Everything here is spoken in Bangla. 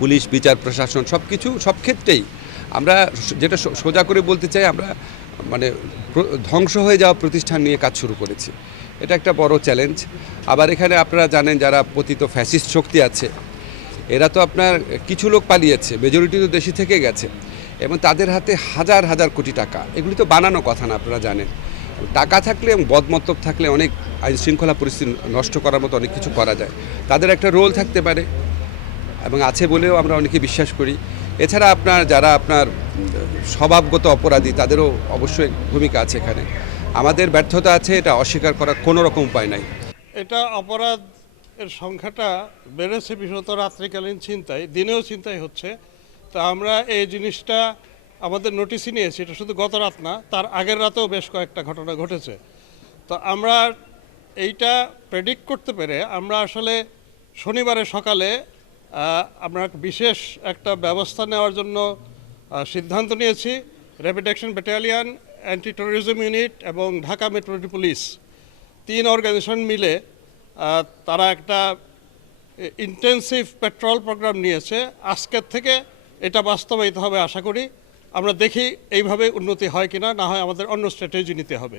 পুলিশ, বিচার, প্রশাসন সব কিছু সব ক্ষেত্রেই। আমরা যেটা সোজা করে বলতে চাই, আমরা মানে ধ্বংস হয়ে যাওয়া প্রতিষ্ঠান নিয়ে কাজ শুরু করেছি। এটা একটা বড় চ্যালেঞ্জ। আবার এখানে আপনারা জানেন যারা পতিত ফ্যাসিস্ট শক্তি আছে, এরা তো আপনার কিছু লোক পালিয়েছে মেজরিটি তো দেশি থেকে গেছে, এবং তাদের হাতে হাজার হাজার কোটি টাকা। এগুলি তো বানানো কথা না, আপনারা জানেন। টাকা থাকলে এবং বদমতলব থাকলে অনেক আইন শৃঙ্খলা পরিস্থিতি নষ্ট করার মতো অনেক কিছু করা যায়। তাদের একটা রোল থাকতে পারে। এবং আছে বলেও আমরা অনেকে বিশ্বাস করি। এছাড়া আপনার, যারা আপনার স্বভাবগত অপরাধী, তাদেরও অবশ্যই ভূমিকা আছে এখানে। আমাদের ব্যর্থতা আছে, এটা অস্বীকার করার কোনো রকম উপায় নাই। এটা অপরাধ এর সংখ্যাটা বেড়েছে বিশেষত রাত্রিকালীন চিন্তায়, দিনেও চিন্তাই হচ্ছে। তা আমরা এই জিনিসটা আমাদের নোটিশই নিয়েছি, এটা শুধু গত রাত না, তার আগের রাতেও বেশ কয়েকটা ঘটনা ঘটেছে। তো আমরা এইটা প্রেডিক্ট করতে পেরে আমরা আসলে শনিবারের সকালে আমরা বিশেষ একটা ব্যবস্থা নেওয়ার জন্য সিদ্ধান্ত নিয়েছি। Rapid action battalion anti terrorism unit এবং ঢাকা মেট্রোপলিটন পুলিশ তিন অর্গানাইজেশন মিলে তারা একটা ইন্টেন্সিভ পেট্রোল প্রোগ্রাম নিয়েছে। আজকের থেকে এটা বাস্তবায়িত হবে আশা করি। আমরা দেখি এইভাবে উন্নতি হয় কিনা, না হয় আমাদের অন্য স্ট্র্যাটেজি নিতে হবে।